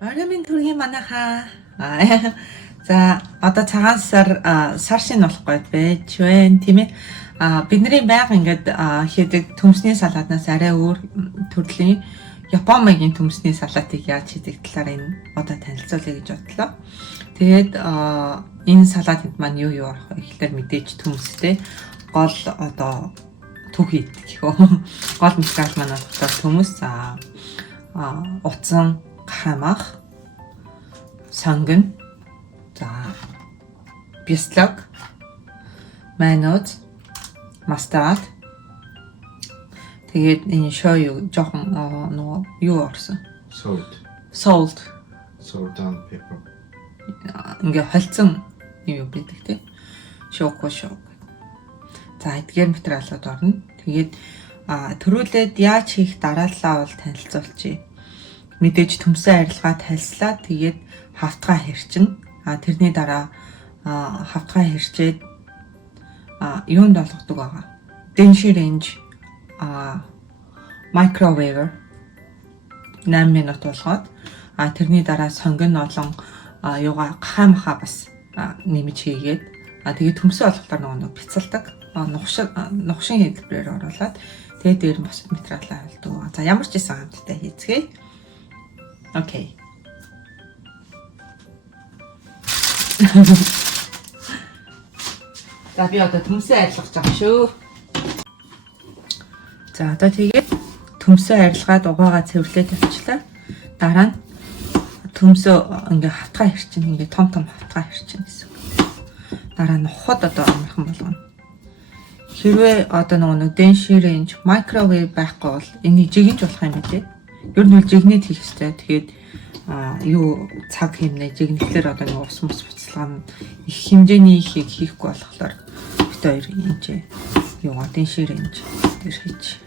Оройн төргийн манайхаа. За одоо цагаан сар шин болохгүй байж байна тийм ээ. Бидний байнга ингээд хийдэг төмсний салаатнаас арай өөр төрлийн Япон маягийн төмсний салаатыг яаж хийдэг талаар энэ одоо танилцуулъя гэж бодлоо. Тэгээд энэ салаатанд маань юу орох вэ гэхээр мэдээж төмстэй гол одоо төг хийдэг гэх үү. Гол материал маань болохоор төмс, утсан, хамах, сонгон, за бяцлаг, майонез, мастард. Тэгээд энэ шоу жоохон нөгөө юу орсон? Salt and pepper. Ингээ холцсон юм байдаг тийм. Шоуко. За эдгээр материалууд орно. Тэгээд төрүүлээд яаж хийх дарааллаа бол танилцуулчих. Мэдээж төмсөн арилгаа тайлслаа. Тэгээд хавтгай хэрчин. Тэрний дараа хавтгай хэрчээд юунд болгодог байгаа.電子レンジmicrowave 8 минут болгоод тэрний дараа сонгон олон юугаа гахамхаа бас нэмж хийгээд тэгээд төмсөө болохоор нөгөө бяцалдаг нухшин хэлбэрээр оруулаад тэгээд дээр нь босод материалаа холдог. За ямар ч байсан амттай хийцгээе. Окей. За би одоо төмсөө арилгаж байгаа шүү. За одоо тэгээд төмсөө арилгаад угаагаа цэвэрлээд тавьчлаа. Дараа нь төмсөө ингээ хавтгай хэрчин ингээ том хавтгай хэрчин гэсэн. Дараа нь ухад одоо амархан болгоно. Хэрвээ одоо нөгөө電子レンジmicrowave байхгүй бол энийг жигнэж болох юм билээ. Ер нь бол жигнээд хийх хэрэгтэй. Тэгээд юу цаг хэмнээ жигнэхлээр одоо нэг ус буцалгаа их хэмжээний ихийг хийхгүй болохоор бит хоёр энэ юугаа電子レンジдээр хийж.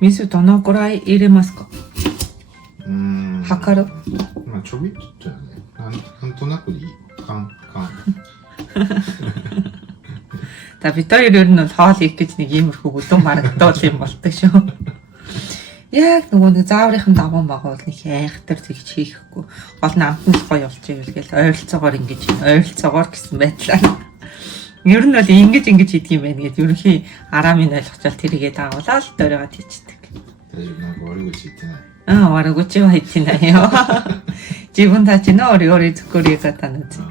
Мисуどのくらい入れますか？測る？まあちょびっとじゃね。なんとなくでいい。カン。За бид хоёр ер нь хоол хийх гэж нэг иймэрхүү бүдүүн марагдуул юм болдог шүү. Яг нөгөө зааврынхан даван багуул нэг айхтар тэгж хийхгүй. Гол нь амтны гоё болж ивэл гээл ойролцоогоор ойролцоогоор гэсэн байдлаар. Ер нь бол ингэж хийдэг юм байна гэд ерөнхий араа минь ойлгочвол тэрийгээ даавуулаад дөрөөгөө тийчдэг.悪口言ってない。悪口は言ってないよ。自分たちの料理作り方について。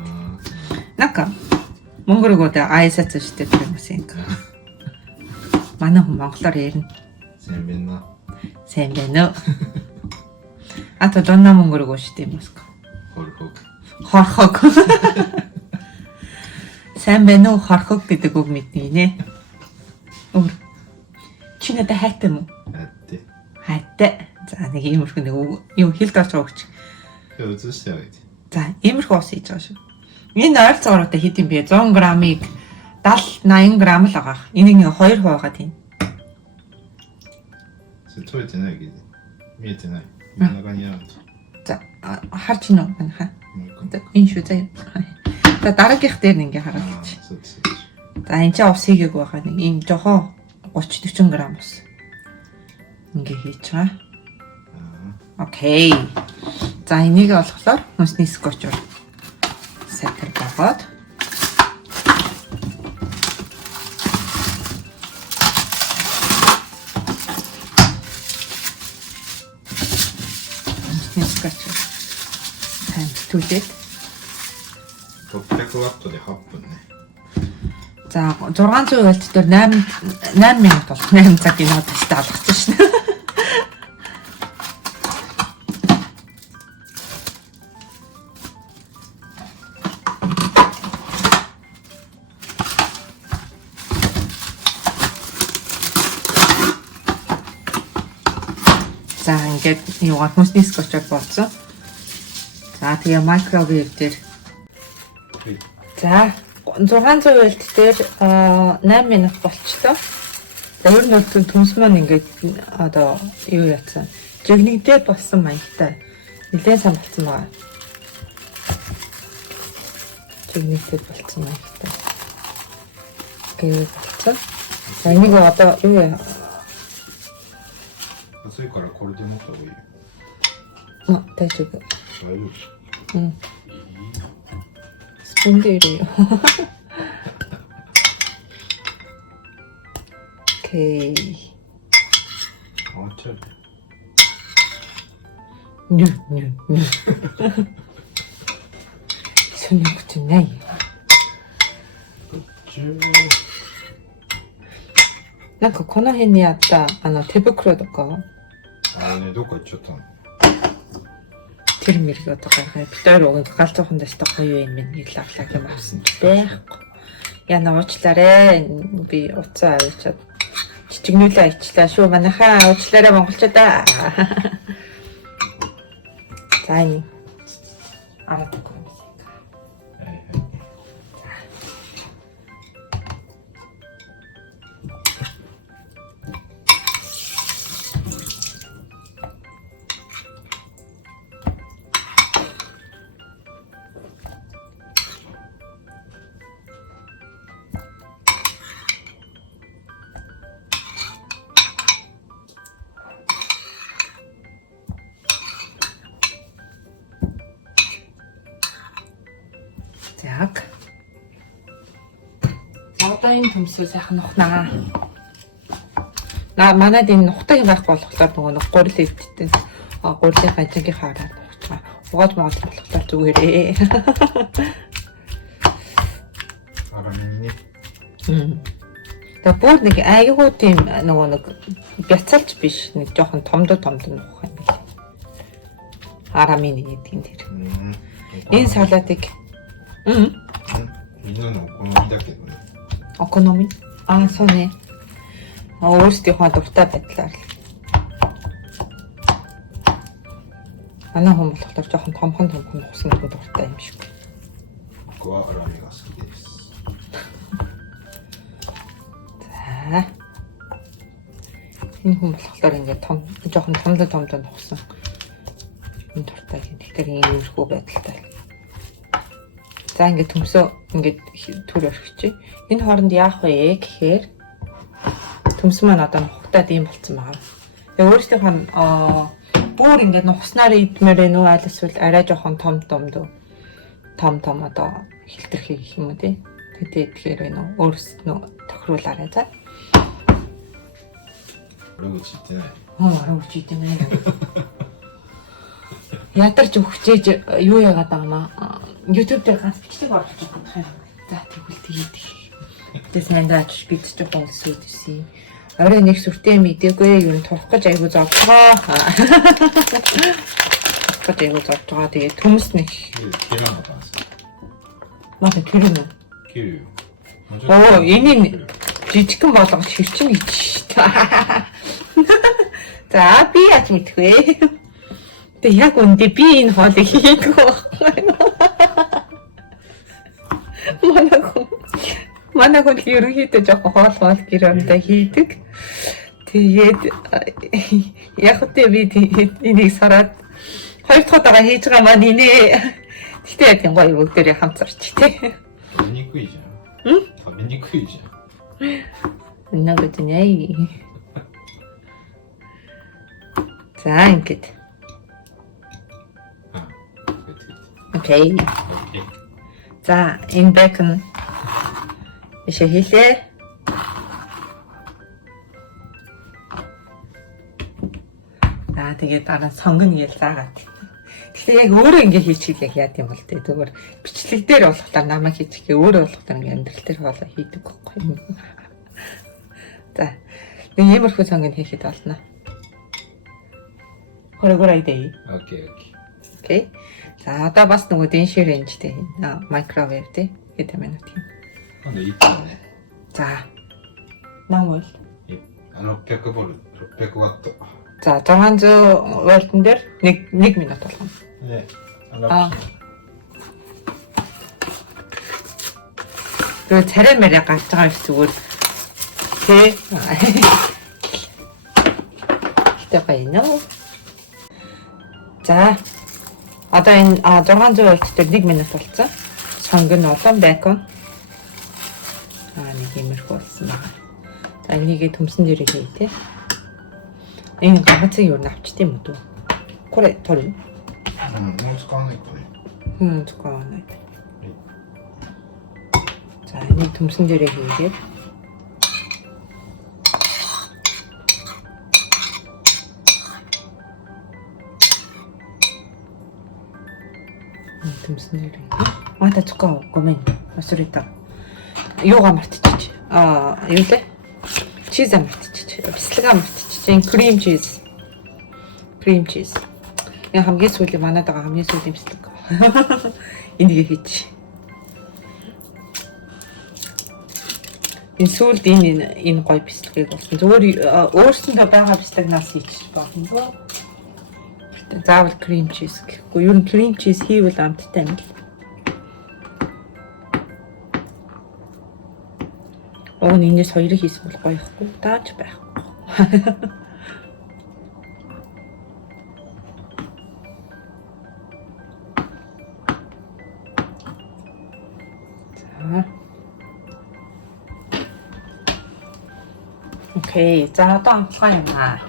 なんかモンゴル語で挨拶してくれませんか？만나면 몽골어로 얘기는. 센베노. あとどんなモンゴル語知っていますか？헐헉. 센베노 헐헉 гэдэг үг мэднэ нэ. Чи надад хайтай мó? Хайтай. За нэг иймэрхүү нэг юу хэлд орж байгаа гэж. Үзүүлсэн яг. За иймэрхүү ус хийж байгаа шүү. Энэ ойролцоогоор хэд юм бэ? 100 грамыг 70-80 грамм л байгаа. Энийг 2 хуваагаа тийм. それ取れてないけど見えてない。真ん中にあると。За харж байна уу манайхаа? Энэ шүү заяа. За дараагийнх дээр нэг ингээ хараад чи. За энэ ч ус хийгээг байгаа нэг ийм жохоо 30-40 грамм ус. Ингээ хийж байгаа. Окей. За энийг болохоор хүнсний скотч бол сайтар богоод хүнсний скотч сайн түлээд 600 Втで8分ね. За 600 Вт дээр 8 минут бол 8 цагийн надад алгацсан шнэ. За ингээд юугаар хүнсний скотчоор болсон. За тэгээ microwave дээр. За 600 Вт дээр 8 минут болчлоо. Өөр нь бол төмс маань ингээд одоо юу яцсан. Жигнэгдээд болсон маягтай. Нилээн сан болсон байгаа. чиг нийтэд болцсон юм ихтэй. Гэвь болцсон. За энийг одоо юу яа? 熱いからこれで持った方がいいよ。あ、大丈夫。大丈夫。うん。スプーンで入れよう。オッケー。あ、ちゃう。ニュニュニュ。そんなことないよ。なんかこの辺にあった手袋とかあれね、どっか行っちゃったの。тэр мэрэг одоо гаргая. Бид хоёр уг галзуухан дэжтэй гоё юм байна гэж лавлаг юм авсан ч байхгүй. Яна уучлаарай. Би уцаа авчиад чичгнүүлээ ичлаа шүү. Манайхаа уучлаарай монголчуудаа. За энэ. Араад өгөх юм. Так. За одоо энэ төмсөө сайхан нухнаа. Манайд энэ нухтай байх болохоор нөгөө гурил эвдтэй. Гурилын хажингийн хараад нухаж байгаа. Угаад маад болохоор зүгээрээ. Арамины. Тэгээ бүр нэг аюу тийм нөгөө нэг бяцалж биш. Нэг жоохон томдод нухах юм. Арамины гэдэг юм тэр. Энэ салатыг みんなのお好みだけどね。お好み？ああ、そうね。өөрсдийнхөө дуртай байдлаар л. Манай хүн болохоор жоохон томхон усан гэдэг дуртай юм шиг. 僕はアラミが好きです。За. Энэ хүн болохоор ингээд жоохон томдод усан. Энэ дуртай юм. Тэгэхээр иймэрхүү байдалтай. За ингээд төмсөө ингээд төр өргөчээ. Энэ хооронд яах вэ гэхээр төмс маань одоо нухтаад ийм болцсон байгаа. Тэгээ өөрсдийнх нь бүр ингээд нухснаар идмээр нөө аль эсвэл арай жоохон том одоо хилтерхий гэх юм уу тий. Тэгэхээр нөө өөрсдөө тохируулаарай за. Орогч идэх нэ. Орогч идэх нэ. Ядарч өгчээж юу яагаад байгаа маа. YouTube дээр ганц бичлэг оруулж байгаа юм. За тэгвэл тэгээд. Тэс мэндач бид ч жоохон сүйтсэн. Орой нэг сүртэй мэдээгүй юм турах гэж айгу зовлоо. Турах гэж айгу зовлоо. Тэгээд төмс нэг. Мата кэрэн. Кэр. Оо энийг жижигхэн болгож хэрчин гэж. За би яаж мэдэх вэ? Тэг яг үндэ би энэ хоолыг хийдэг байхгүй. Манай хүн ерөнхийдөө жоохон хоол гэр амдаа хийдэг. Тэгээд яг үгүй би энийг сараад хоёр дахь удаага хийж байгаа маань инээ. Тэгтээ тийм гоё бүгдээрээ хамт зарч тий. Никгүй жаа. Никгүй жаа. Нагад нэй. За ингээд. Окей. За энэ бэкон ишээ хийлээ. Тэгээд дараа сонгоно гэж заагаад. Гэхдээ яг өөрөө ингэ хийчихэл яг яа гэм бол тээ зүгээр бичлэг дээр болохлаар намайг хийчихээ өөрөө болохлаар ингэ амьдрал дээр хоолоо хийдэг байхгүй юм. За. Нэг иймэрхүү сонгоно хийхэд болно. Хөрөгөрэй дээ. Окей. За одоо бас нөгөө дэншир рэнжтэй микровейв тий хэдэн минут юм. Ande ийтээ. За. Намайг 600 вольт, 600 ватт. За 600 вольтн дээр 1 минут болгоно. 네. 그 царай мэрэ гарч байгаа их зүгээр тий. Гэтэ байна уу? За. Одоо энэ 600 вольт дээр 1 минут болцсон. сонгон олон бэкон. Нэг иймэрхүү болсон байна. За энийгээ төмсөн дээрээ хий те. Энэ ганцхан юу навчт юм уу? Коре торё. もう使わないかね。使わない。За энийг төмсөн дээрээ хийгээд төмсөн дээрээ. Мата цукаа гомэн. Масурита. Юугаа мартчих. Юу лээ? Чиз мартчих. Бислэгээ мартчих. Крем чиз. Крем чиз. Яа хамгийн сүүлийн манад байгаа хамгийн сүүлийн бислэг. Энийг хийчих. Энэ сүүлд энэ гой бислэгийг болсон. Зүгээр өөрсөндөө байгаа бислэгнаас хийчих болно. Заавал крем чиз гэхгүй. Ер нь крем чиз хийвэл амттай юм л. Энэс хоёрыг хийсэн бол гоё ихгүй. Тааж байхгүй. За. Окей. За одоо амтгай юм аа.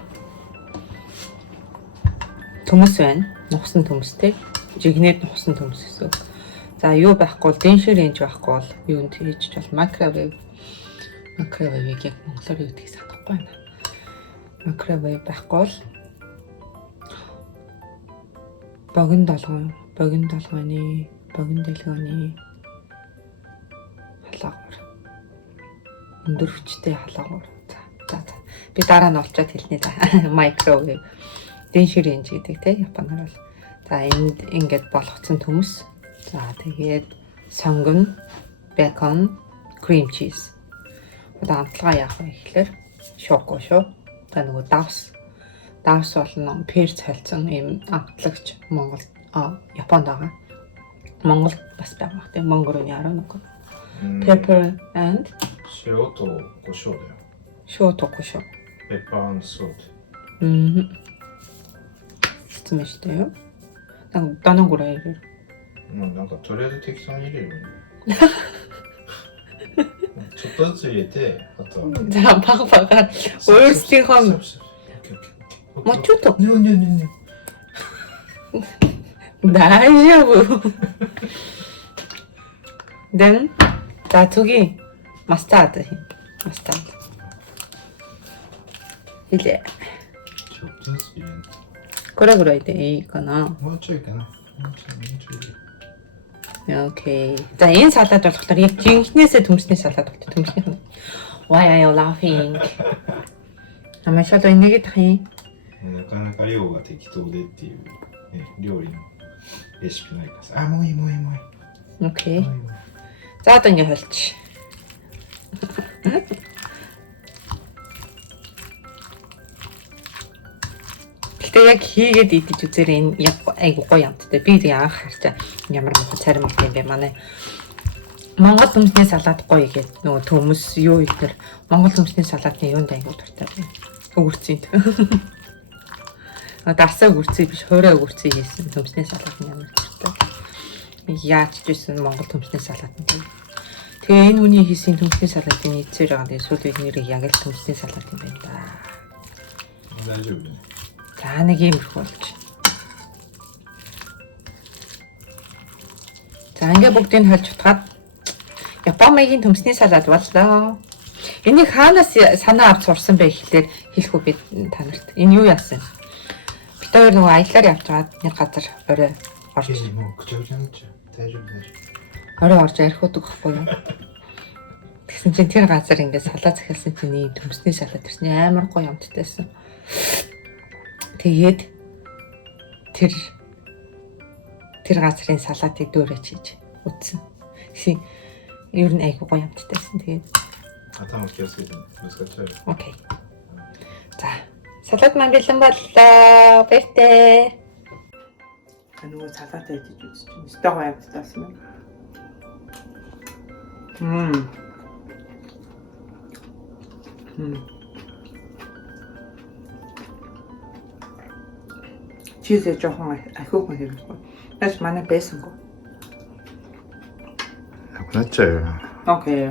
Төмс байна. Нухсан төмстэй. Жигнэд нухсан төмс гэсэн. За юу байхгүй бол дэншир рейнж байхгүй бол юунд хийж бол макровейв. Макровейвийг яг монголоор юу гэдгийг санахгүй байна. Макровейв байхгүй бол богино долгооны богино дэлгөөний халаагуур. Өндөр хүчтэй халаагуур. За. Би дараа нь олцоод хэлнэ да. Макровейв. Дэншир рейнж гэдэг те японоор бол. За энд ингээд болгоцсон төмс. За тэгээд сонгон, бэкон, крем чиз. Одоо амтлагаа яах вэ гэхээр шоко шүү. За нөгөө давс болно. Перц холцсон юм амтлагч Монгол Японд байгаа. Монголд бас байгаа. Тэгээд Монголын яруу нэг. Pepper and 塩と胡椒だよ。塩と胡椒。Pepper and salt。説明してよ。なんかどのぐらい入れる？なんかとりあえず適当に入れる。ちょっとずつ入れて、あとは。じゃあパパがөөрсдийнхөөもうちょっと。大丈夫。Then за түгийн мастард хий. Мастард. Хэлээ. ちょっとずつ入れる。これぐらいでいいかな。もうちょいかな。もうちょい。Окей. За энэ салат болохоор яг жинхнээсээ төмсний салат болтой. Төмснийх. Why are you laughing? Амашаад энийг дахин. なかなか量が適当でっていう、ね、料理のレシピないからさ。もういい。Окей. За одоо ингэ холч. Гэтэ яг хийгээд идэж үзээрэй энэ яг айгу гоё амттай. Би анх харчаа ямар мохо царим юм бэ манай. Монгол төмсний салат гоё гэдэг нөгөө төмс юу ихэр Монгол төмсний салаатны юунд айгу дуртай байна. Өгөрцөнд. Дарсаа өгөрцөө биш хуурай өгөрцөө хийсэн төмсний салаат нь ямар дуртай. Яаж ч гэсэн Монгол төмсний салаат нь. Тэгээ энэ хүний хийсэн төмсний салаатын эцээр байгаа. Тэгээ сүүлийн нэрийг яг л төмсний салаат юм байна да. 大丈夫ね。 За нэг иймэрхүү болж. За ингээ бүгдийг хольж утгаад Япон маягийн төмсний салат боллоо. Энийг хаанаас санаа авч сурсан бэ гэхлээр хэлэхгүй би та нарт. Энэ юу яасан? Бид хоёр нөгөө аяллаар явж байгаад нэг газар орой орж.もうぐちゃぐちゃになっちゃう。大丈夫。Орой орж арх удаг гэхгүй юу? Тэгсэн чинь тэр газар ингээ салат захиалсан чинь ийм төмсний салат ирсэн амар гоё амттайсэн. Тэгээд тэр газрын салаатыг дөөрөж хийж үтсэн. Тэгсэн ер нь айгүй гоё амттайсэн. Тэгээд 頭気をつけてぶつかっちゃうよ。Окей. За, салат маань бэлэн боллоо. Баяртай. Нөгөө салаатаа хийж үзэж байна. Өстой гоё амттайсэн байна. Чизээ жоохон ахиухан хэрэггүй. Бас манай байсангүй. なっちゃうよ。오케이.